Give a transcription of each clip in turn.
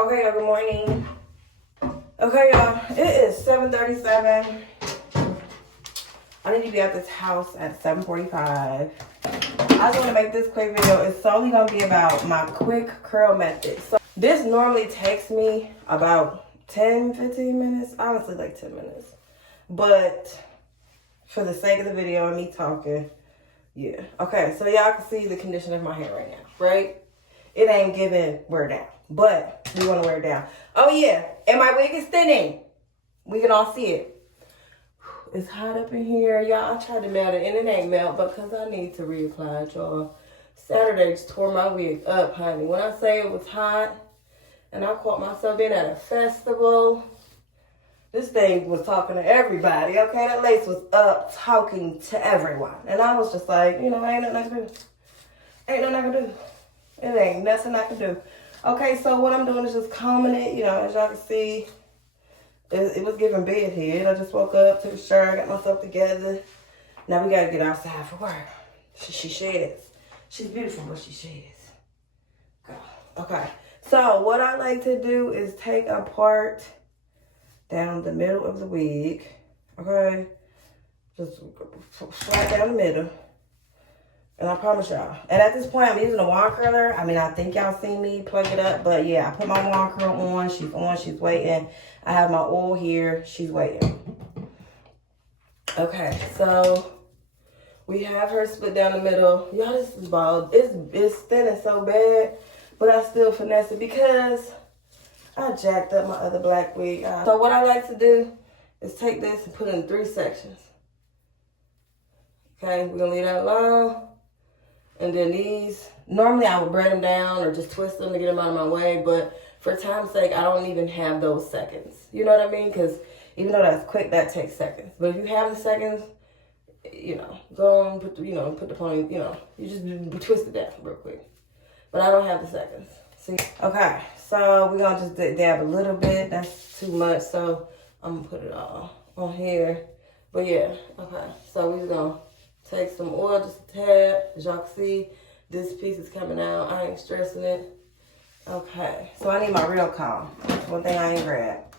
Okay, y'all, good morning. Okay, y'all, it is 7:37. I need to be at this house at 7:45. I just want to make this quick video. It's solely going to be about my quick curl method. So this normally takes me about 10-15 minutes. Honestly, like 10 minutes. But for the sake of the video and me talking, yeah. Okay, so y'all can see the condition of my hair right now, right? It ain't giving wear down, but we want to wear it down. Oh yeah, and my wig is thinning. We can all see it. It's hot up in here, y'all. I tried to melt it, and it ain't melt because I need to reapply it, y'all. Saturday just tore my wig up, honey. When I say it was hot, and I caught myself being at a festival, this thing was talking to everybody, okay? That lace was up talking to everyone. And I was just like, you know, ain't nothing I can do. Ain't nothing I can do. It ain't nothing I can do. Okay, so what I'm doing is just combing it. You know, as y'all can see, it was giving bedhead. I just woke up, took a shower, got myself together. Now we got to get outside for work. She sheds. She's beautiful, but she sheds. Okay, so what I like to do is take a part down the middle of the wig. Okay, just flat down the middle. And I promise y'all. And at this point, I'm using a wand curler. I mean, I think y'all seen me plug it up. But yeah, I put my wand curl on. She's waiting. I have my oil here. She's waiting. Okay, so we have her split down the middle. Y'all, this is bald. It's thinning so bad. But I still finesse it because I jacked up my other black wig. So what I like to do is take this and put it in 3 sections. Okay, we're going to leave that alone. And then these, normally I would braid them down or just twist them to get them out of my way. But for time's sake, I don't even have those seconds. You know what I mean? Because even though that's quick, that takes seconds. But if you have the seconds, you know, go and put the pony, you know, you just twist it down real quick. But I don't have the seconds. See? Okay, so we're going to just dab a little bit. That's too much, so I'm going to put it all on here. But yeah, okay. So we're going to take some oil, just a tab. As y'all can see, this piece is coming out. I ain't stressing it. Okay, so I need my real comb. That's one thing I ain't grabbed.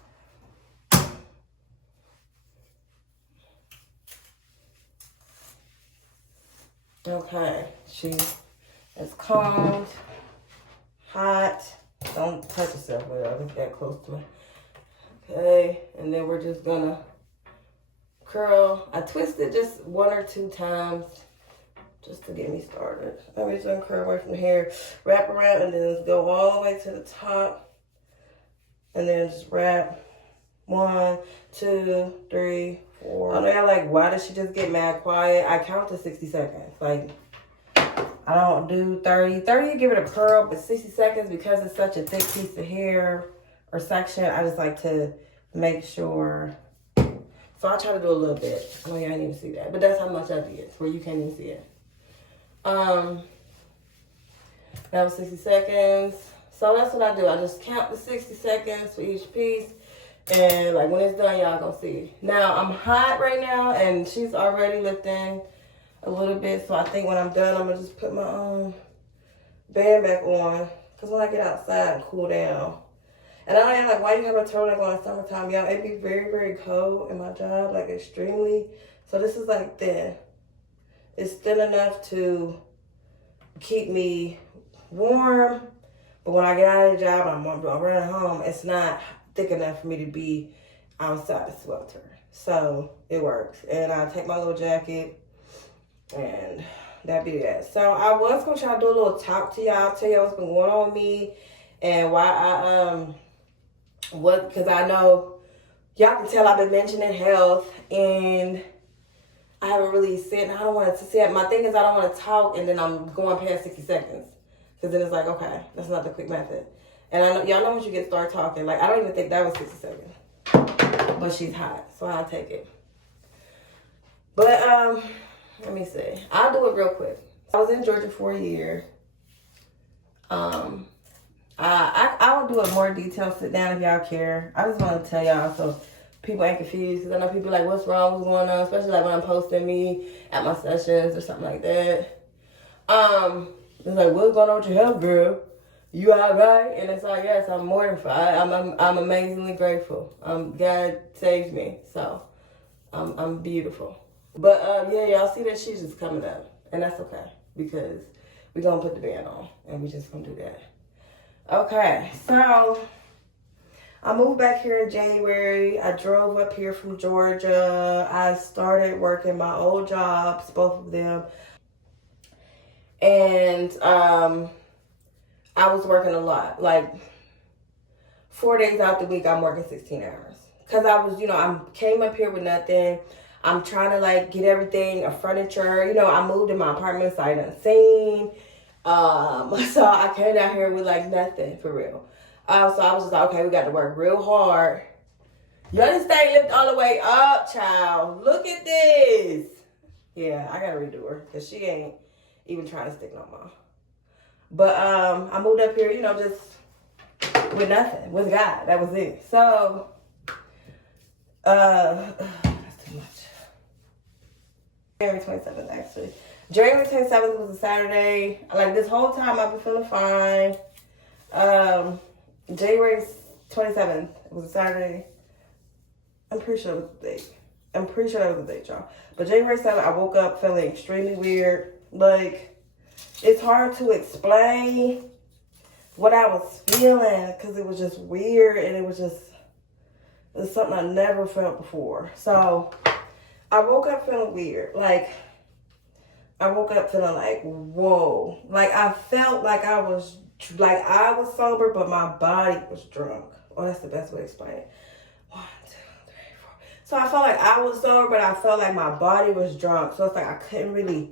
Okay, she is combed, hot. Don't touch yourself with it. I think that close to me. Okay, and then we're just gonna curl. I twisted just 1 or 2 times just to get me started. I'm just gonna curl away from here, wrap around, and then go all the way to the top, and then just wrap. 1, 2, 3, 4. I know y'all like, why did she just get mad quiet? I count to 60 seconds. Like, I don't do 30. 30, you give it a curl, but 60 seconds, because it's such a thick piece of hair or section, I just like to make sure. So I try to do a little bit. I know y'all didn't even see that, but that's how much I did, where you can't even see it. That was 60 seconds. So that's what I do. I just count the 60 seconds for each piece. And like when it's done, y'all gonna see. Now I'm hot right now, and she's already lifting a little bit. So I think when I'm done, I'm gonna just put my band back on. Cause when I get outside and cool down. And I am like, why you have a turtleneck on in summertime? Y'all, it'd be very, very cold in my job, like extremely. So this is like thin. It's thin enough to keep me warm. But when I get out of the job, I'm running home, it's not thick enough for me to be outside the swelter. So it works. And I take my little jacket, and that'd be that. So I was gonna try to do a little talk to y'all, tell y'all what's been going on with me and why I because I know y'all can tell I've been mentioning health, and I haven't really said, I don't want to say it. My thing is I don't want to talk and then I'm going past 60 seconds. Because then it's like, okay, that's not the quick method. And I know y'all know once you get started talking, like I don't even think that was 60 seconds. But she's hot, so I'll take it. But let me see. I'll do it real quick. I was in Georgia for a year. I will do a more detailed sit down if y'all care. I just want to tell y'all so people ain't confused, because I know people like, what's wrong, what's going on, especially like when I'm posting me at my sessions or something like that. It's like, what's going on with your health, girl? you all right? And it's like, yes, I'm mortified. I'm amazingly grateful. God saved me, so I'm beautiful. But yeah, y'all see that she's just coming up, and that's okay because we're gonna put the band on, and we just gonna do that. Okay, so I moved back here in January. I drove up here from Georgia. I started working my old jobs, both of them, and I was working a lot. Like 4 days out the week, I'm working 16 hours. Cause I was, I came up here with nothing. I'm trying to like get everything, a furniture. I moved in my apartment sight unseen. So I came down here with like nothing for real. So I was just like, okay, we got to work real hard. Y'all, this thing lift all the way up, child. Look at this. Yeah, I gotta redo her because she ain't even trying to stick no more. But I moved up here, just with nothing, with God. That was it. So, that's too much. January 27th, actually. January 27th was a Saturday. Like, this whole time I've been feeling fine. January 27th was a Saturday. I'm pretty sure it was the date. I'm pretty sure that was the date, y'all. But January 7th, I woke up feeling extremely weird. Like, it's hard to explain what I was feeling because it was just weird and it was something I never felt before. So, I woke up feeling weird. Like, I woke up feeling like, whoa. Like, I felt like I was sober, but my body was drunk. Oh, that's the best way to explain it. 1, 2, 3, 4. So I felt like I was sober, but I felt like my body was drunk. So it's like I couldn't really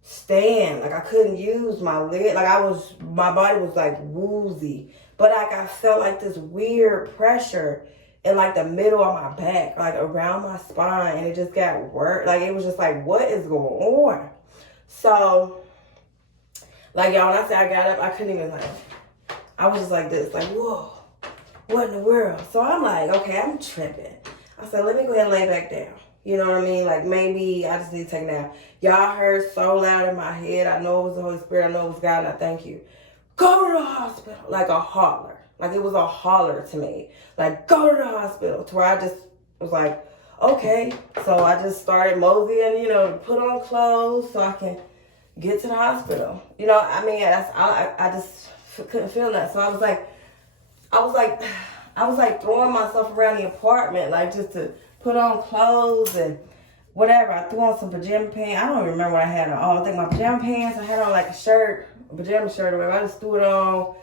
stand. Like I couldn't use my leg. Like my body was like woozy. But like I felt like this weird pressure in like the middle of my back, like around my spine. And it just got worse. Like it was just like, what is going on? So, like y'all, when I say I got up, I couldn't even I was just like this, like, whoa, what in the world? So I'm like, okay, I'm tripping. I said, let me go ahead and lay back down. You know what I mean? Like maybe I just need to take a nap. Y'all heard so loud in my head. I know it was the Holy Spirit. I know it was God, and I thank you. Go to the hospital. Like a holler. Like it was a holler to me. Like, go to the hospital. To where I just was like, okay. So I just started moseying, to put on clothes so I can get to the hospital. I just couldn't feel that. So I was like throwing myself around the apartment, like just to put on clothes and whatever. I threw on some pajama pants. I don't even remember what I had on. I think my pajama pants. I had on like a pajama shirt or whatever. I just threw it on.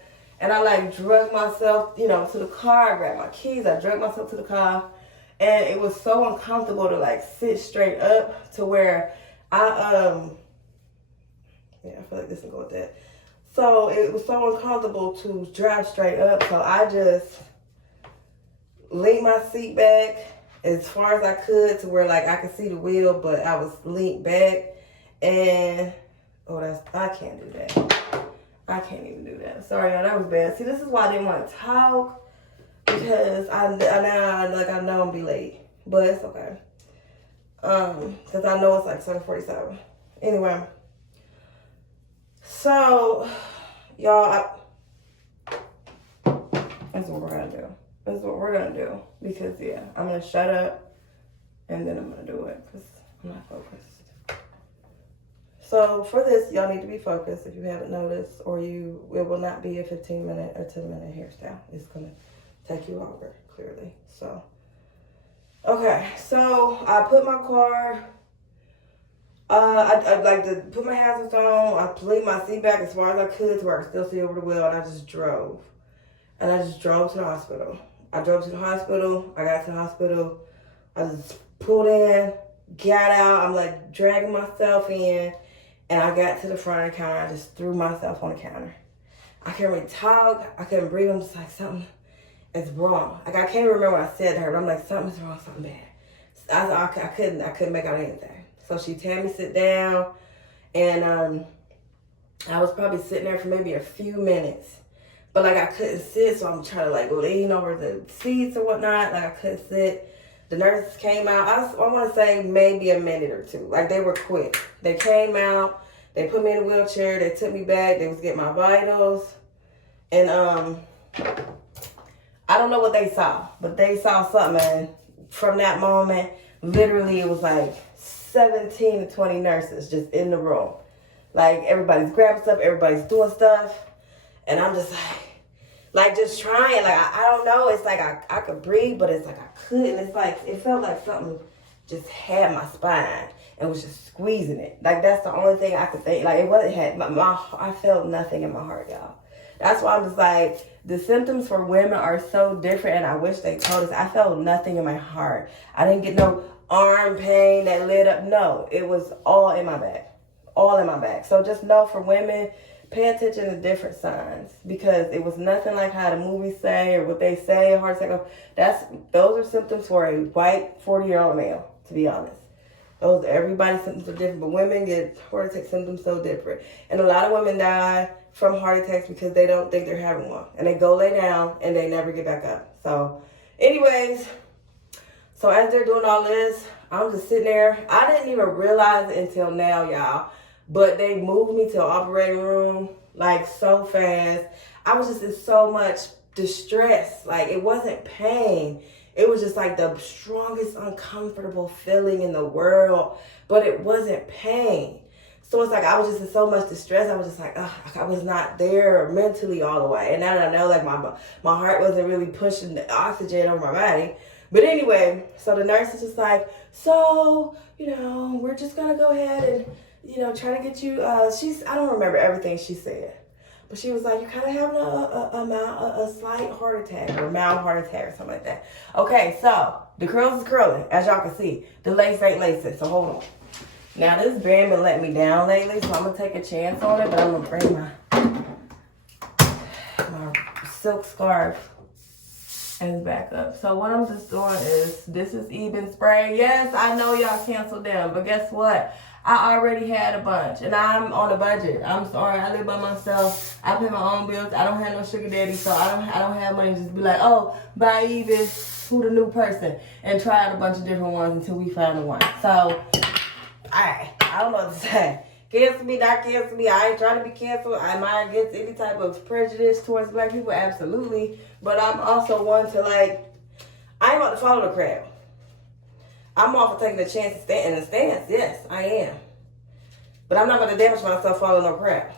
And I like drug myself, to the car. I grabbed my keys. I drug myself to the car. And it was so uncomfortable to like sit straight up to where I feel like this will go with that. So it was so uncomfortable to drive straight up. So I just leaned my seat back as far as I could to where like I could see the wheel, but I was leaned back and I can't do that. I can't even do that. Sorry, y'all, that was bad. See, this is why I didn't want to talk because I know I'm gonna be late, but it's okay. Because I know it's like 7:47. Anyway, so y'all, that's what we're gonna do. That's what we're gonna do because I'm gonna shut up and then I'm gonna do it because I'm not focused. So for this, y'all need to be focused if you haven't noticed, or it will not be a 15-minute or 10-minute hairstyle. It's gonna take you longer, clearly. So, okay. So I put my car. I'd like to put my hazards on. I leaned my seat back as far as I could to where I could still see over the wheel, and I just drove. And I just drove to the hospital. I drove to the hospital. I got to the hospital. I just pulled in, got out. I'm like dragging myself in. And I got to the front of the counter. I just threw myself on the counter. I couldn't really talk. I couldn't breathe. I'm just like, something is wrong. Like, I can't remember what I said to her, but I'm like, something's wrong, something bad. I couldn't make out anything. So she had me sit down. And I was probably sitting there for maybe a few minutes. But, like, I couldn't sit, so I'm trying to, like, lean over the seats and whatnot. Like, I couldn't sit. The nurses came out. I want to say maybe a minute or two. Like, they were quick. They came out. They put me in a wheelchair. They took me back. They was getting my vitals. And I don't know what they saw, but they saw something. And from that moment, literally it was like 17 to 20 nurses just in the room. Like everybody's grabbing stuff, everybody's doing stuff. And I'm just like just trying. Like I don't know. It's like I could breathe, but it's like I couldn't. It's like it felt like something just had my spine and was just squeezing it. Like that's the only thing I could think. Like it wasn't I felt nothing in my heart, y'all. That's why I'm just like, the symptoms for women are so different, and I wish they told us. I felt nothing in my heart. I didn't get no arm pain that lit up. No, it was all in my back. All in my back. So just know, for women, pay attention to different signs, because it was nothing like how the movies say or what they say, heart attack. Those are symptoms for a white 40-year-old male, to be honest. Everybody's symptoms are different, but women get heart attack symptoms so different. And a lot of women die from heart attacks because they don't think they're having one. And they go lay down and they never get back up. So anyways, so as they're doing all this, I'm just sitting there. I didn't even realize it until now, y'all. But they moved me to an operating room like so fast. I was just in so much distress. Like it wasn't pain. It was just like the strongest uncomfortable feeling in the world. But it wasn't pain. So it's like I was just in so much distress. I was just like, I was not there mentally all the way. And now that I know, like my heart wasn't really pushing the oxygen over my body. But anyway, so the nurse is just like, so, we're just going to go ahead and, try to get you, I don't remember everything she said. But she was like, you're kind of having a slight heart attack or mild heart attack or something like that. Okay, so the curls is curling, as y'all can see. The lace ain't lacing, so hold on. Now, this band been letting me down lately, so I'm going to take a chance on it, but I'm going to bring my silk scarf as backup. So what I'm just doing is, this is even spray. Yes, I know y'all canceled them, but guess what? I already had a bunch, and I'm on a budget. I'm sorry, I live by myself. I pay my own bills. I don't have no sugar daddy, so I don't have money to just be like, oh, buy even who the new person, and try out a bunch of different ones until we find the one. So I don't know what to say. Cancel me, not cancel me. I ain't trying to be canceled. Am I against any type of prejudice towards black people? Absolutely. But I'm also one to I ain't about to follow the crowd. I'm all for taking a chance to stand in a stance. Yes, I am. But I'm not going to damage myself following no crowd.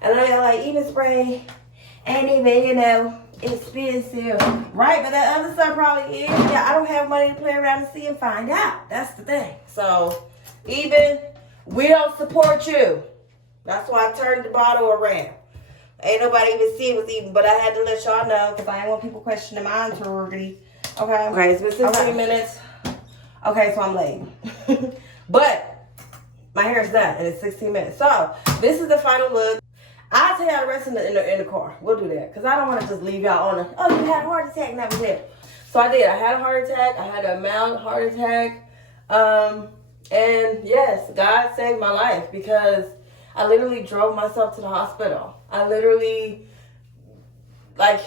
And I know even spray ain't even, expensive. Right, but that other stuff probably is. Yeah, I don't have money to play around and see and find out. That's the thing. So, even, we don't support you. That's why I turned the bottle around. Ain't nobody even see it was even, but I had to let y'all know because I didn't want people questioning my authority. Okay, it's been 16 minutes. Okay, so I'm late. But my hair is done and it's 16 minutes. So, this is the final look. I'll tell y'all the rest in the car. We'll do that. Because I don't want to just leave y'all on you had a heart attack and that was it. So I did. I had a heart attack. I had a mild heart attack. And yes, God saved my life because I literally drove myself to the hospital. I literally,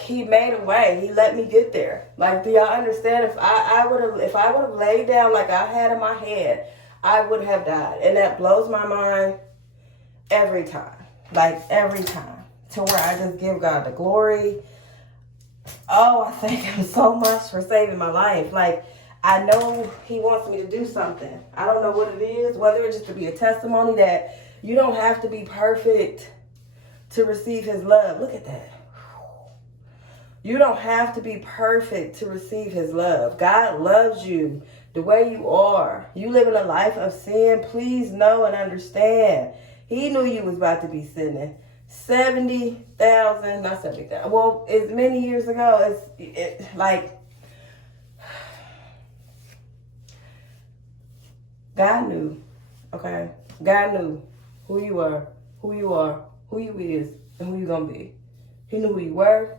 he made a way. He let me get there. Do y'all understand? If I would have laid down like I had in my head, I would have died. And that blows my mind every time. Every time. To where I just give God the glory. Oh, I thank him so much for saving my life. I know he wants me to do something. I don't know what it is. Whether it's just to be a testimony that you don't have to be perfect to receive his love. Look at that. You don't have to be perfect to receive his love. God loves you the way you are. You living a life of sin. Please know and understand. He knew you was about to be sinning. 70,000, not 70,000. Well, as many years ago, God knew, okay? God knew who you are, who you is, and who you gonna be. He knew who you were.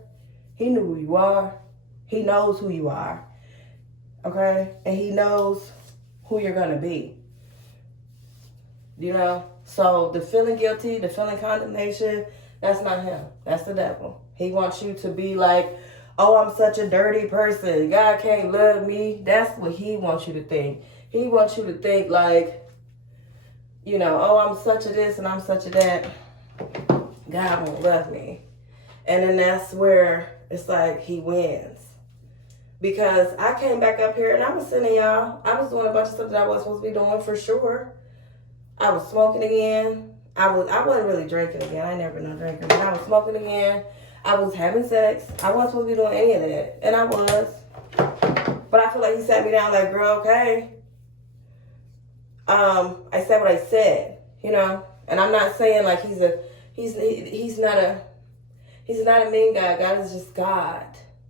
He knew who you are. He knows who you are, okay? And he knows who you're gonna be. So the feeling guilty, the feeling condemnation, that's not him. That's the devil. He wants you to be like, oh, I'm such a dirty person. God can't love me. That's what he wants you to think. He wants you to think oh, I'm such a this and I'm such a that. God won't love me. And then that's where it's like he wins. Because I came back up here and I was sending y'all. I was doing a bunch of stuff that I wasn't supposed to be doing for sure. I was smoking again. I wasn't really drinking again. I never been a drinker, but I was smoking again. I was having sex. I wasn't supposed to be doing any of that. And I was. But I feel like he sat me down like, girl, okay. I said what I said, you know. And I'm not saying like he's not a mean guy. God is just God.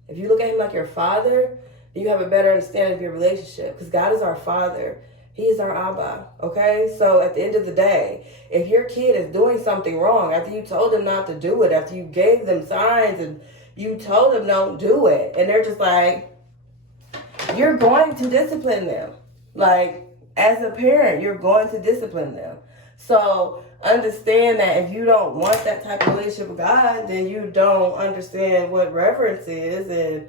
If you look at him like your father, you have a better understanding of your relationship. Because God is our father. He is our Abba, okay? So at the end of the day, if your kid is doing something wrong, after you told them not to do it, after you gave them signs and you told them don't do it, and they're just like, you're going to discipline them. Like, as a parent, you're going to discipline them. So understand that if you don't want that type of relationship with God, then you don't understand what reverence is. And,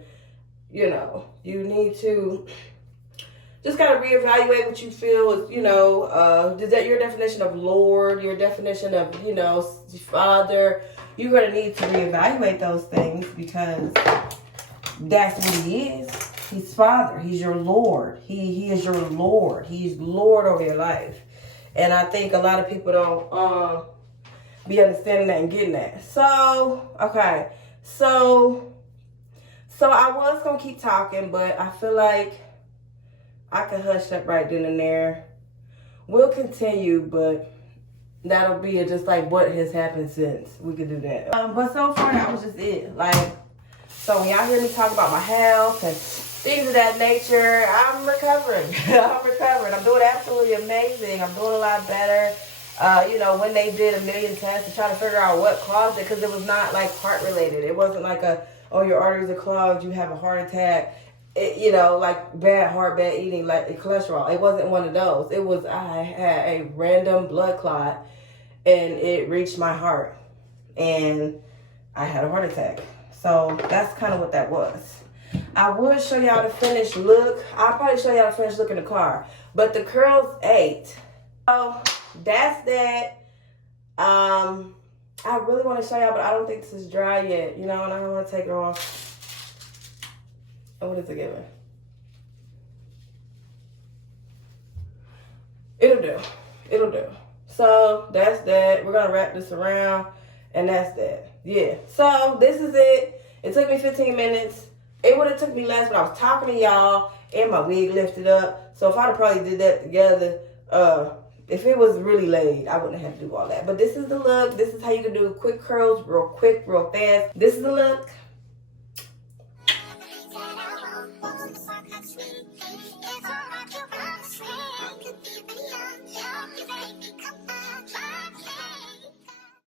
you know, you need to just kind of reevaluate what you feel is, you know, is that your definition of Lord, your definition of, you know, Father. You're going to need to reevaluate those things because that's what he is. He's Father. He's your Lord. He is your Lord. He's Lord over your life. And I think a lot of people don't be understanding that and getting that. So, okay. So I was going to keep talking, but I feel like I can hush up right then and there. We'll continue, but that'll be just like what has happened since. We could do that. But so far, that was just it. Like, so when y'all hear me talk about my health and things of that nature, I'm recovering. I'm recovering. I'm doing absolutely amazing. I'm doing a lot better. You know, when they did 1 million tests to try to figure out what caused it, because it was not like heart related. It wasn't like oh, your arteries are clogged, you have a heart attack. It, you know, like bad heart, bad eating, like cholesterol. It wasn't one of those. It was, I had a random blood clot and it reached my heart and I had a heart attack. So that's kind of what that was. I would show y'all the finished look. I'll probably show y'all the finished look in the car. But the curls ate. So that's that. I really want to show y'all, but I don't think this is dry yet. You know, and I don't want to take it off. Oh, what is it giving? It'll do. It'll do. So that's that. We're going to wrap this around. And that's that. Yeah. So this is it. It took me 15 minutes. It would have took me less, but I was talking to y'all and my wig lifted up. So if I'd have probably did that together, if it was really laid, I wouldn't have to do all that. But this is the look. This is how you can do quick curls real quick, real fast. This is the look. It's alright.